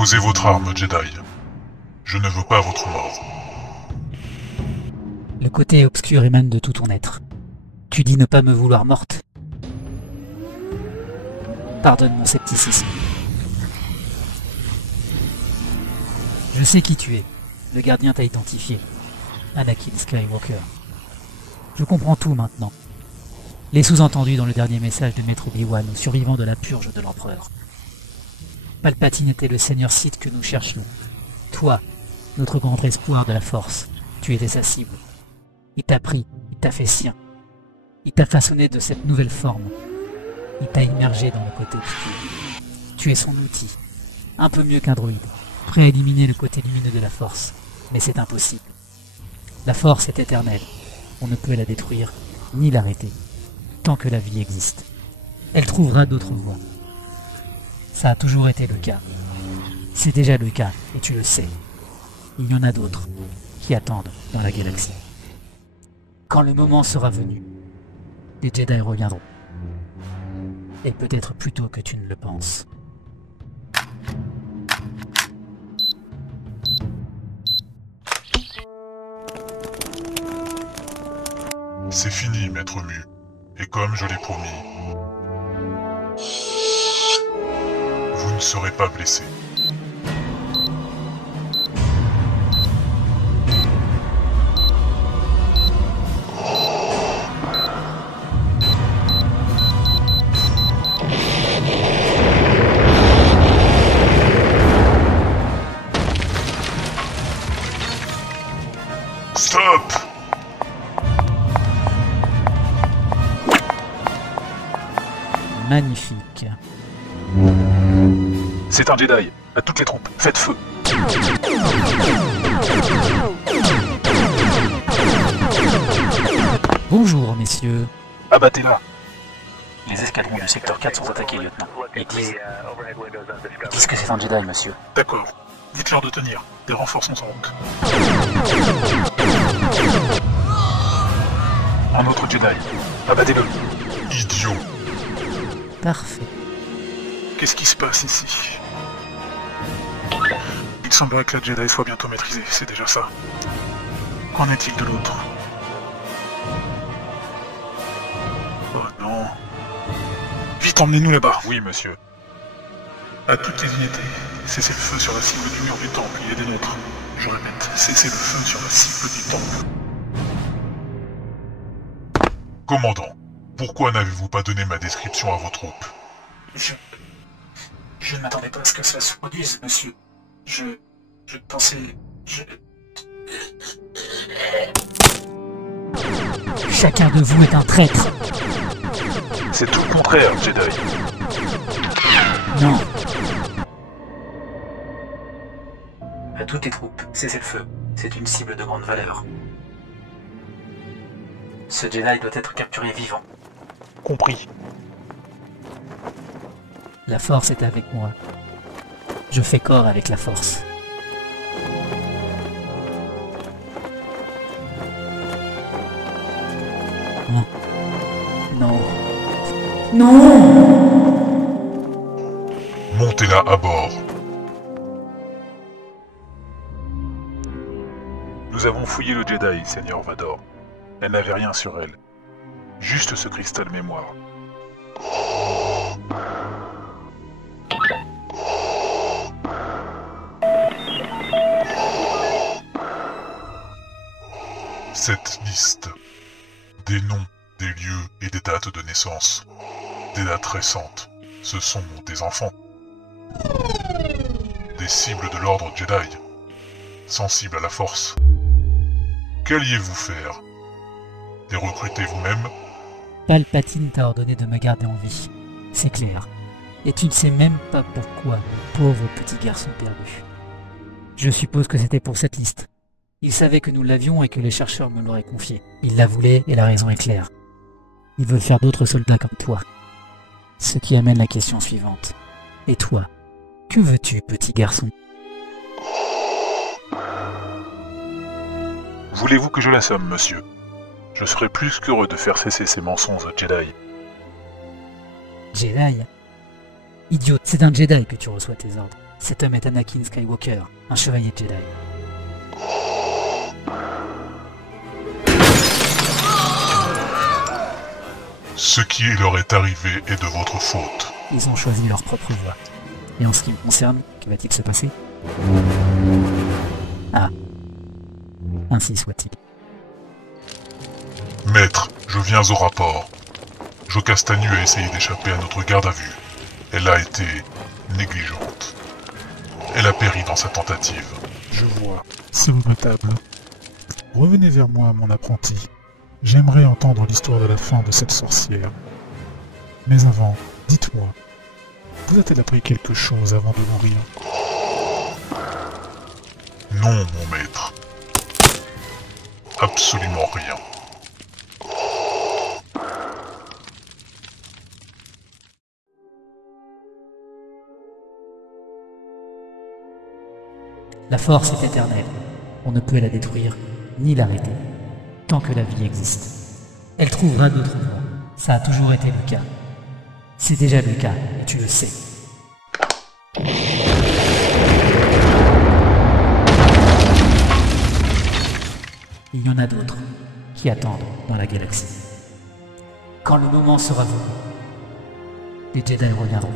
Déposez votre arme, Jedi. Je ne veux pas votre mort. Le côté obscur émane de tout ton être. Tu dis ne pas me vouloir morte. Pardonne mon scepticisme. Je sais qui tu es. Le gardien t'a identifié. Anakin Skywalker. Je comprends tout maintenant. Les sous-entendus dans le dernier message de Maître Obi-Wan aux survivants de la purge de l'Empereur. Palpatine était le Seigneur Sith que nous cherchions. Toi, notre grand espoir de la Force, tu étais sa cible. Il t'a pris, il t'a fait sien. Il t'a façonné de cette nouvelle forme. Il t'a immergé dans le côté obscur. Tu es son outil. Un peu mieux qu'un droïde, prêt à éliminer le côté lumineux de la Force. Mais c'est impossible. La Force est éternelle. On ne peut la détruire, ni l'arrêter, tant que la vie existe. Elle trouvera d'autres voies. Ça a toujours été le cas. C'est déjà le cas, et tu le sais. Il y en a d'autres qui attendent dans la galaxie. Quand le moment sera venu, les Jedi reviendront. Et peut-être plus tôt que tu ne le penses. C'est fini, Maître Mu. Et comme je l'ai promis, vous ne serez pas blessé. Stop! Magnifique. C'est un Jedi. À toutes les troupes, faites feu. Bonjour, messieurs. Abattez-la. Les escadrons du secteur 4 sont attaqués, lieutenant. Ils disent que c'est un Jedi, monsieur. D'accord. Dites-leur de tenir. Des renforts sont en route. Un autre Jedi. Abattez-le. Idiot! Parfait. Qu'est-ce qui se passe ici? Il semblerait que la Jedi soit bientôt maîtrisée, c'est déjà ça. Qu'en est-il de l'autre? Oh non. Vite, emmenez-nous là-bas. Oui, monsieur. À toutes les unités, cessez le feu sur la cible du mur du temple, il est des nôtres. Je répète, cessez le feu sur la cible du temple. Commandant, pourquoi n'avez-vous pas donné ma description à vos troupes? Je ne m'attendais pas à ce que cela se produise, monsieur. Je pensais... Chacun de vous est un traître. C'est tout le contraire, Jedi. Non. À toutes les troupes, cessez le feu. C'est une cible de grande valeur. Ce Jedi doit être capturé vivant. Compris. La Force est avec moi. Je fais corps avec la Force. Non. Non. Non! Montez-la à bord. Nous avons fouillé le Jedi, Seigneur Vador. Elle n'avait rien sur elle. Juste ce cristal mémoire. Cette liste. Des noms, des lieux et des dates de naissance. Des dates récentes. Ce sont des enfants. Des cibles de l'ordre Jedi. Sensibles à la Force. Qu'alliez-vous faire? Les recruter vous-même? Palpatine t'a ordonné de me garder en vie. C'est clair. Et tu ne sais même pas pourquoi, pauvre petit garçon perdu. Je suppose que c'était pour cette liste. Il savait que nous l'avions et que les chercheurs me l'auraient confié. Il la voulait et la raison est claire. Ils veulent faire d'autres soldats comme toi. Ce qui amène la question suivante. Et toi, que veux-tu, petit garçon? Voulez-vous que je l'assomme, monsieur? Je serais plus qu'heureux de faire cesser ces mensonges Jedi. Jedi? Idiot, c'est d'un Jedi que tu reçois tes ordres. Cet homme est Anakin Skywalker, un chevalier Jedi. Ce qui leur est arrivé est de votre faute. Ils ont choisi leur propre voie. Et en ce qui me concerne, que va-t-il se passer? Ah. Ainsi soit-il. Maître, je viens au rapport. Jo Castagnu a essayé d'échapper à notre garde à vue. Elle a été négligente. Elle a péri dans sa tentative. Je vois. C'est regrettable. Revenez vers moi, mon apprenti. J'aimerais entendre l'histoire de la fin de cette sorcière. Mais avant, dites-moi, vous a-t-elle appris quelque chose avant de mourir? Non, mon maître. Absolument rien. La force est éternelle. On ne peut la détruire, ni l'arrêter, tant que la vie existe. Elle trouvera d'autres voies. Ça a toujours été le cas. C'est déjà le cas, et tu le sais. Il y en a d'autres qui attendent dans la galaxie. Quand le moment sera venu, les Jedi reviendront.